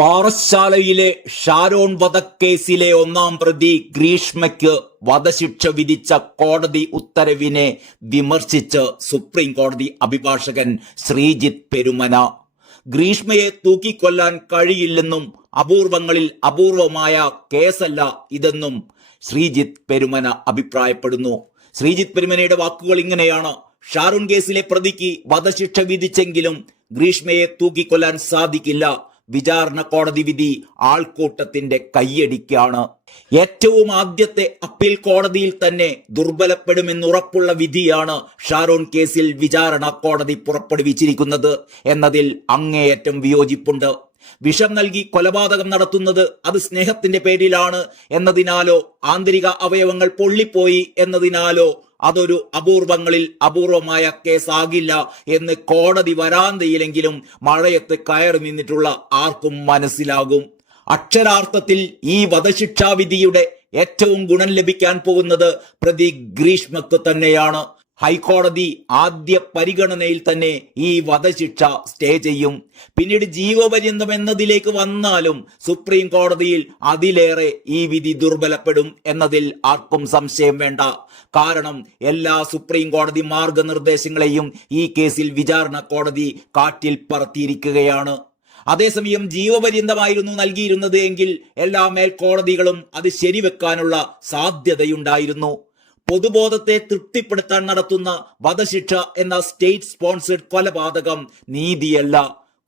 പാറശാലയിലെ ഷാരോൺ വധക്കേസിലെ ഒന്നാം പ്രതി ഗ്രീഷ്മയ്ക്ക് വധശിക്ഷ വിധിച്ച കോടതി ഉത്തരവിനെ വിമർശിച്ച് സുപ്രീം കോടതി അഭിഭാഷകൻ ശ്രീജിത്ത് പെരുമന. ഗ്രീഷ്മയെ തൂക്കിക്കൊല്ലാൻ കഴിയില്ലെന്നും അപൂർവങ്ങളിൽ അപൂർവമായ കേസല്ല ഇതെന്നും ശ്രീജിത്ത് പെരുമന അഭിപ്രായപ്പെടുന്നു. ശ്രീജിത്ത് പെരുമനയുടെ വാക്കുകൾ ഇങ്ങനെയാണ്: ഷാരോൺ കേസിലെ പ്രതിക്ക് വധശിക്ഷ വിധിച്ചെങ്കിലും ഗ്രീഷ്മയെ തൂക്കിക്കൊല്ലാൻ സാധിക്കില്ല. വിചാരണ കോടതി വിധി ആൾക്കൂട്ടത്തിന്റെ കയ്യടിക്കാണ്. ഏറ്റവും ആദ്യത്തെ അപ്പീൽ കോടതിയിൽ തന്നെ ദുർബലപ്പെടുമെന്നുറപ്പുള്ള വിധിയാണ് ഷാരോൺ കേസിൽ വിചാരണ കോടതി പുറപ്പെടുവിച്ചിരിക്കുന്നത് എന്നതിൽ അങ്ങേയറ്റം വിയോജിപ്പുണ്ട്. വിഷം നൽകി കൊലപാതകം നടത്തുന്നത് അത് സ്നേഹത്തിന്റെ പേരിലാണ് എന്നതിനാലോ ആന്തരിക അവയവങ്ങൾ പൊള്ളിപ്പോയി എന്നതിനാലോ അതൊരു അപൂർവങ്ങളിൽ അപൂർവമായ കേസാകില്ല എന്ന് കോടതി വരാന്തയിലെങ്കിലും മഴയത്ത് കയറി നിന്നിട്ടുള്ള ആർക്കും മനസ്സിലാകും. അക്ഷരാർത്ഥത്തിൽ ഈ വധശിക്ഷാവിധിയുടെ ഏറ്റവും ഗുണം ലഭിക്കാൻ പോകുന്നത് പ്രതി ഗ്രീഷ്മക്ക് തന്നെയാണ്. ഹൈക്കോടതി ആദ്യ പരിഗണനയിൽ തന്നെ ഈ വധശിക്ഷ സ്റ്റേ ചെയ്യും. പിന്നീട് ജീവപര്യന്തം എന്നതിലേക്ക് വന്നാലും സുപ്രീം കോടതിയിൽ അതിലേറെ ഈ വിധി ദുർബലപ്പെടും എന്നതിൽ ആർക്കും സംശയം വേണ്ട. കാരണം എല്ലാ സുപ്രീം കോടതി മാർഗനിർദ്ദേശങ്ങളെയും ഈ കേസിൽ വിചാരണ കോടതി കാറ്റിൽ പറത്തിയിരിക്കുകയാണ്. അതേസമയം ജീവപര്യന്തമായിരുന്നു നൽകിയിരുന്നത് എങ്കിൽ എല്ലാ മേൽക്കോടതികളും അത് ശരിവെക്കാനുള്ള സാധ്യതയുണ്ടായിരുന്നു. പൊതുബോധത്തെ തൃപ്തിപ്പെടുത്താൻ നടത്തുന്ന വധശിക്ഷ എന്ന സ്റ്റേറ്റ് സ്പോൺസേഡ് കൊലപാതകം നീതിയല്ല.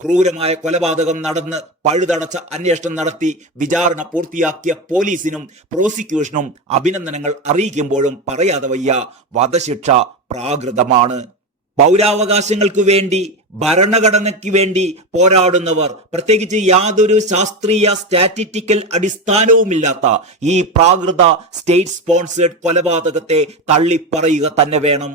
ക്രൂരമായ കൊലപാതകം നടന്ന് പഴുതടച്ച അന്വേഷണം നടത്തി വിചാരണ പൂർത്തിയാക്കിയ പോലീസിനും പ്രോസിക്യൂഷനും അഭിനന്ദനങ്ങൾ അറിയിക്കുമ്പോഴും പറയാതെ വയ്യ, വധശിക്ഷ പ്രാകൃതമാണ്. പൗരാവകാശങ്ങൾക്ക് വേണ്ടി, ഭരണഘടനയ്ക്ക് വേണ്ടി പോരാടുന്നവർ, പ്രത്യേകിച്ച് യാതൊരു ശാസ്ത്രീയ സ്റ്റാറ്റിസ്റ്റിക്കൽ അടിസ്ഥാനവുമില്ലാത്ത ഈ പ്രാകൃത സ്റ്റേറ്റ് സ്പോൺസേഡ് കൊലപാതകത്തെ തള്ളിപ്പറയുക തന്നെ വേണം.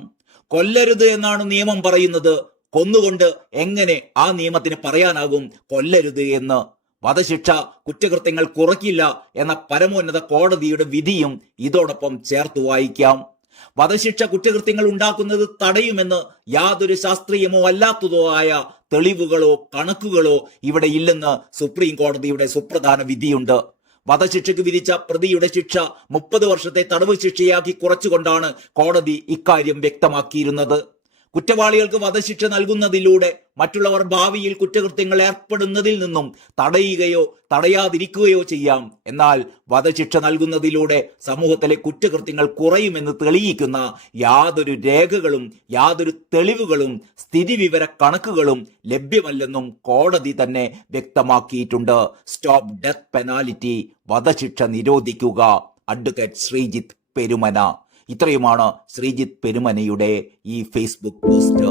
കൊല്ലരുത് എന്നാണ് നിയമം പറയുന്നത്. കൊന്നുകൊണ്ട് എങ്ങനെ ആ നിയമത്തിന് പറയാനാകും കൊല്ലരുത് എന്ന്? വധശിക്ഷ കുറ്റകൃത്യങ്ങൾ കുറയ്ക്കില്ല എന്ന പരമോന്നത കോടതിയുടെ വിധിയും ഇതോടൊപ്പം ചേർത്ത് വായിക്കാം. വധശിക്ഷ കുറ്റകൃത്യങ്ങൾ ഉണ്ടാക്കുന്നത് തടയുമെന്ന് യാതൊരു ശാസ്ത്രീയമോ അല്ലാത്തതോ ആയ തെളിവുകളോ കണക്കുകളോ ഇവിടെ ഇല്ലെന്ന് സുപ്രീം കോടതിയുടെ സുപ്രധാന വിധിയുണ്ട്. വധശിക്ഷയ്ക്ക് വിധിച്ച പ്രതിയുടെ ശിക്ഷ 30 വർഷത്തെ തടവ് ശിക്ഷയാക്കി കുറച്ചുകൊണ്ടാണ് കോടതി ഇക്കാര്യം വ്യക്തമാക്കിയിരുന്നത്. കുറ്റവാളികൾക്ക് വധശിക്ഷ നൽകുന്നതിലൂടെ മറ്റുള്ളവർ ഭാവിയിൽ കുറ്റകൃത്യങ്ങൾ ഏർപ്പെടുന്നതിൽ നിന്നും തടയുകയോ തടയാതിരിക്കുകയോ ചെയ്യാം. എന്നാൽ വധശിക്ഷ നൽകുന്നതിലൂടെ സമൂഹത്തിലെ കുറ്റകൃത്യങ്ങൾ കുറയുമെന്ന് തെളിയിക്കുന്ന യാതൊരു രേഖകളും യാതൊരു തെളിവുകളും സ്ഥിതിവിവര കണക്കുകളും ലഭ്യമല്ലെന്നും കോടതി തന്നെ വ്യക്തമാക്കിയിട്ടുണ്ട്. സ്റ്റോപ്പ് ഡെത്ത് പെനാലിറ്റി, വധശിക്ഷ നിരോധിക്കുക. അഡ്വക്കേറ്റ് ശ്രീജിത്ത് പെരുമന. ഇത്രയുമാണ് ശ്രീജിത്ത് പെരുമനയുടെ ഈ ഫേസ്ബുക്ക് പോസ്റ്റ്.